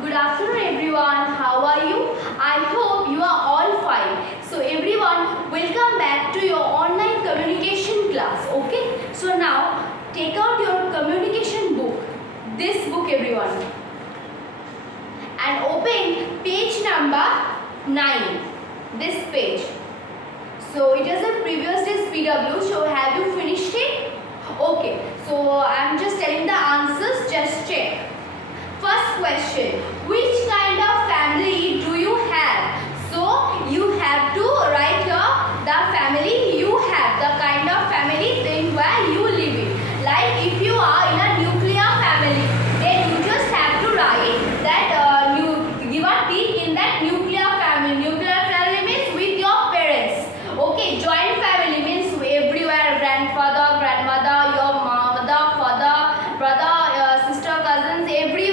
Good afternoon everyone. How are you? I hope you are all fine. So everyone, welcome back to your online communication class. Okay? So now take out your communication book. This book everyone. And open page number 9. This page. So it is a previous day's PW. So have you finished it? Okay. So I am just telling the answers. Just check. First question, which kind of family do you have? So you have to write here the family you have, the kind of family then where you live in. Like if you are in a nuclear family, then you just have to write that you give a tick in that nuclear family. Nuclear family means with your parents. Okay, joint family means everywhere, grandfather, grandmother, your mother, father, brother, sister, cousins, everyone.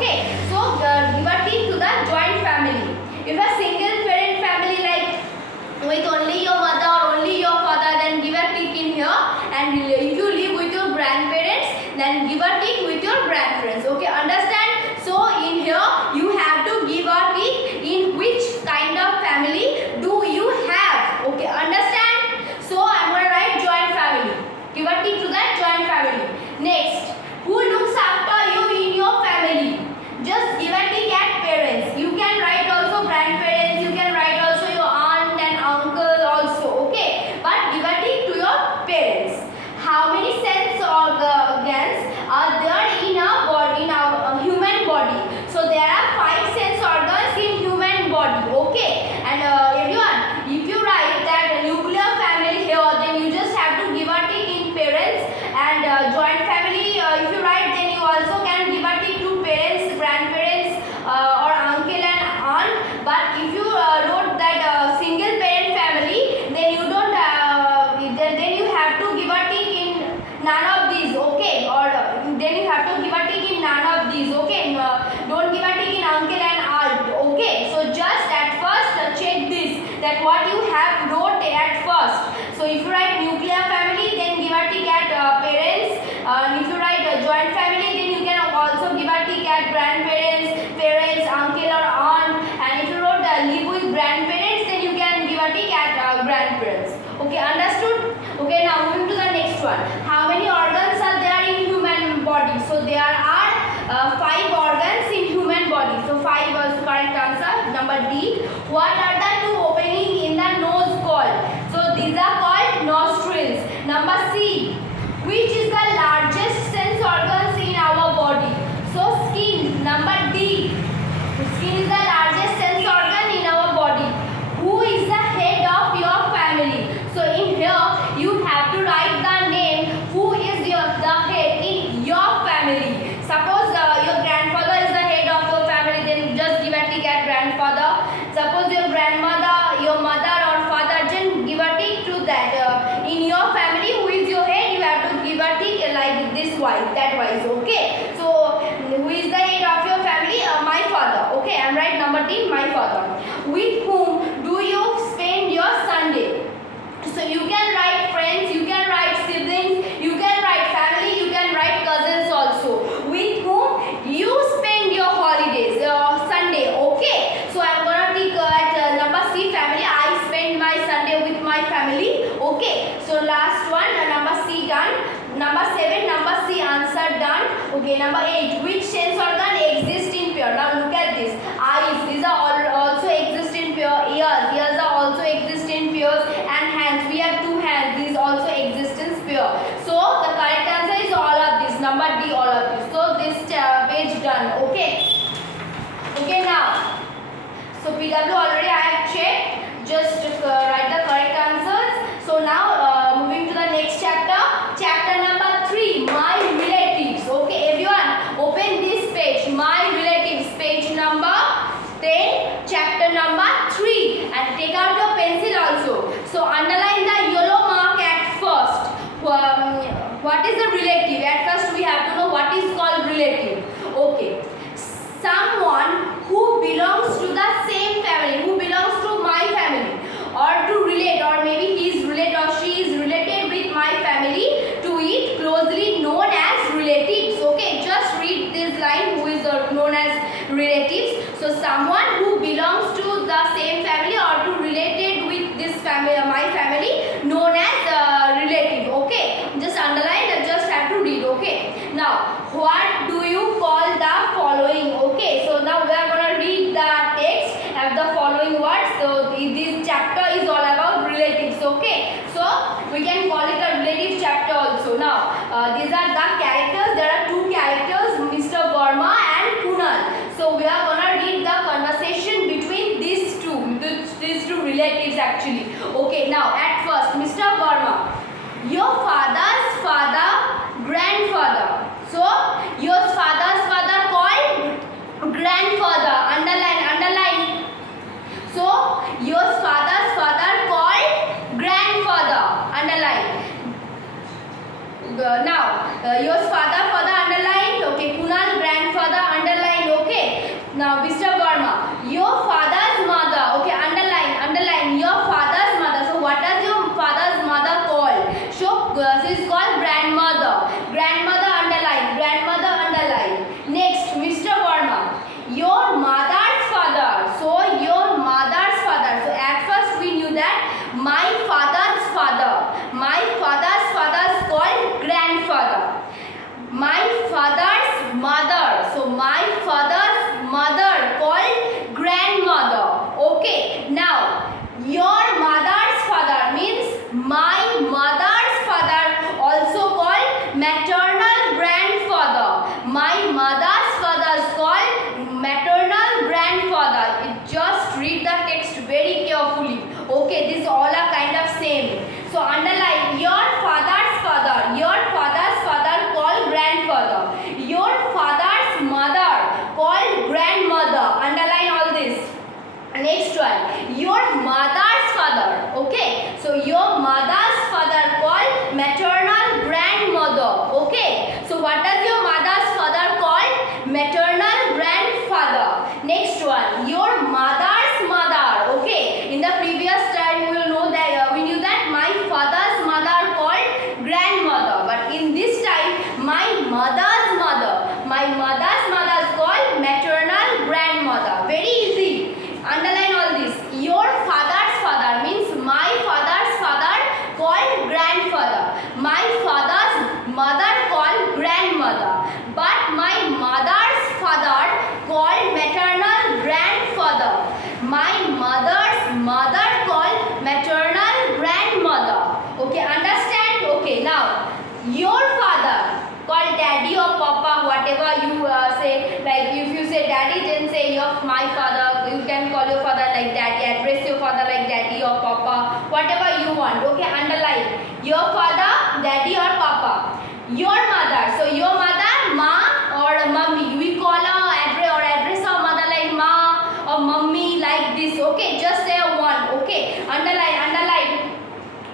Okay, so give a tick to the joint family. If a single parent family like with only your mother, only your father, then give a tick in here. And if you live with your grandparents, then give a tick with your grandparents. Okay, understand? So in here you have to give a tick in which kind of family do you have. Okay, understand? So I'm going to write joint family. Give a tick to that joint family. Next, who looks after you in your family? Just give a tick at parents. You can write also grandparents. You can write also your aunt and uncle also. Okay, but give a tick to your parents. How many sense organs are there in our body, in our human body? So there are 5 sense organs in human body. Okay, and everyone, if you write that nuclear family here, then you just have to give a tick in parents. And joint family, if you write, then you also can give a tick to parents, grandparents, or uncle and aunt. But if you wrote that single parent family, then you don't. Then you have to give a tick in none of these. Okay, or then you have to give a tick in none of these. Okay, don't give a tick in uncle and aunt. Okay, so just at first check this, that what you have wrote at first. So if you write nuclear family, then give a tick at parents. If you write a joint family, then you can also give a tick at grandparents, parents, uncle or aunt. And if you wrote live with grandparents, then you can give a tick at grandparents. Okay, understood? Okay, now moving to the next one. How many organs are there in human body? So there are 5 organs in human body. So 5 was correct answer. Number D. What are the 2 openings in the nose called? So these are called nostrils. Number C. Which is the largest sense organs in our body? So skin. Number D. Skin is the largest sense organ in our body. Who is the head of your family? So in here you have to write the name who is the head in your family. Suppose your grandfather is the head of your family, then just give a tick at grandfather. Suppose your grandmother, your mother or father, then give a tick to that. In your family, who is your head? You have to give a tick like this wise, that wise. Okay. So who is the head of your family? My father. Okay, I'm right. Number D, my father. With whom do you spend your Sunday? So you can write friends, you can write siblings, you can write family, you can write cousins also. With whom you spend your holidays, Sunday. Okay. So I'm gonna take at number C, family. I spend my Sunday with my family. Okay. So last one, number C done. Number 7, number C answer done. Okay. Number 8, which sense organ exists in pair? Now look at this. Eyes, these are all also exist in pair. Ears are also exist in pairs. And hands, we have 2 hands. These also exist in pair. So the correct answer is all of this. Number D, all of this. So this page done. Okay. Okay, now. So PW already I have checked. Just write the correct answers. So now moving to the next chapter. Chapter number 3, my relatives. Okay, everyone, open this page. My relatives, page number 10, chapter number 3, and take out your pencil also. So underline the yellow mark at first. What is a relative? At first we have to know what is called relative. Okay, someone who belongs to the same family, who belongs to my family. relatives. So someone who belongs to the same family or to related with this family, my family, known as relative. Okay, just underline and just have to read. Okay, now what do you call the following? Okay, so now we are going to read the text of the following words. So this chapter is all about relatives. Okay, so we can call it a relative chapter also. Now these are the characters. There are two characters, Mr. Verma and Kunal. So we are going to read the conversation between these two relatives actually. Okay, now at first, Mr. Verma, your father's father, grandfather. So your father's father called grandfather. Underline. So your father's father called grandfather. Underline. Now your father underline. Okay, Kunal grandfather underline. Okay, now Mr. Verma, your father's mother. Okay, underline your father's mother. So what does your father's mother called? So this is called grandmother. Grandmother underline. Next, Mr. Verma, your mother's father. So your mother's father. So at first we knew that my father's father. My father's father is called grandfather. My father's mother. So my father's mother called grandmother. Okay, now your mother's father means my mother's father, also called maternal grandfather. My mother's father is called maternal grandfather. Just read the text very carefully. Okay, these all are kind of same. So underline your father's father. Your father's father called grandfather. Your father's mother called grandmother. Underline all this. Next one, your mother's father. Okay, so your mother's father called maternal grandmother. Okay, so what does your mother's father called? Maternal grandfather. Next one, your mother's mother. Okay, in the previous time we will know that we knew that my father's mother called grandmother, but in this time my mother's mother is called maternal grandmother. Very easy. Underline all this. Your father's father means my father's father called grandfather. My father's mother called grandmother. But my mother's father called maternal grandfather. My mother's mother called maternal grandmother. Okay, understand? Okay, now your father called daddy or papa, whatever you say. Like if you say daddy, then say my father. You can call your father like daddy, address your father like daddy or papa, whatever you want. Okay, underline your father, daddy or papa. Your mother, so your mother, ma or mummy. We call our address our mother like ma or mummy, like this. Okay, just say one. Okay, underline.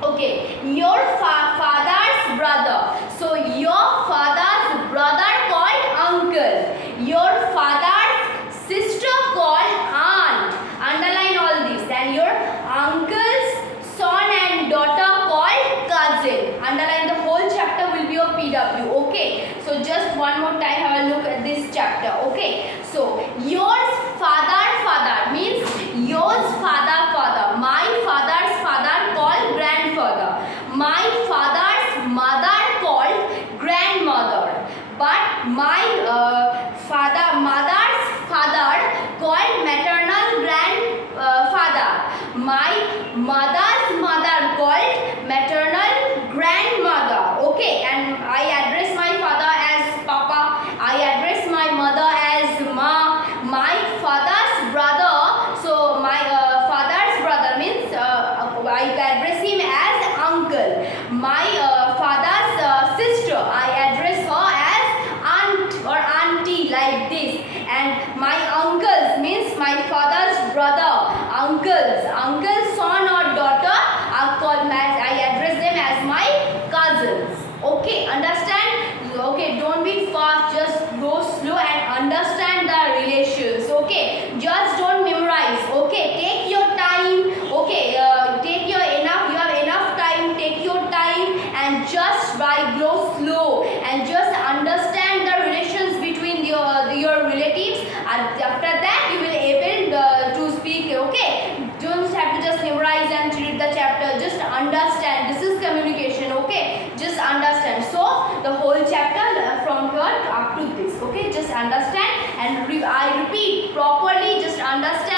Okay, your father's brother. So your father's brother called uncle. Your father's sister called aunt. Underline all this. And your uncle's son and daughter called cousin. Underline, the whole chapter will be your PW. Okay, so just one more time have a look at this chapter. Okay, so yours father means yours father. My father's father called grandfather. My father's mother called grandmother. But my mother's father called maternal grandfather. My mother's mother called maternal grandmother. Okay, and I address my father as papa. I address my mother as ma. My father's brother, so my father's brother means I address him as uncle. My father's sister, I address her as aunt or auntie, like this. understand, and I repeat properly, just understand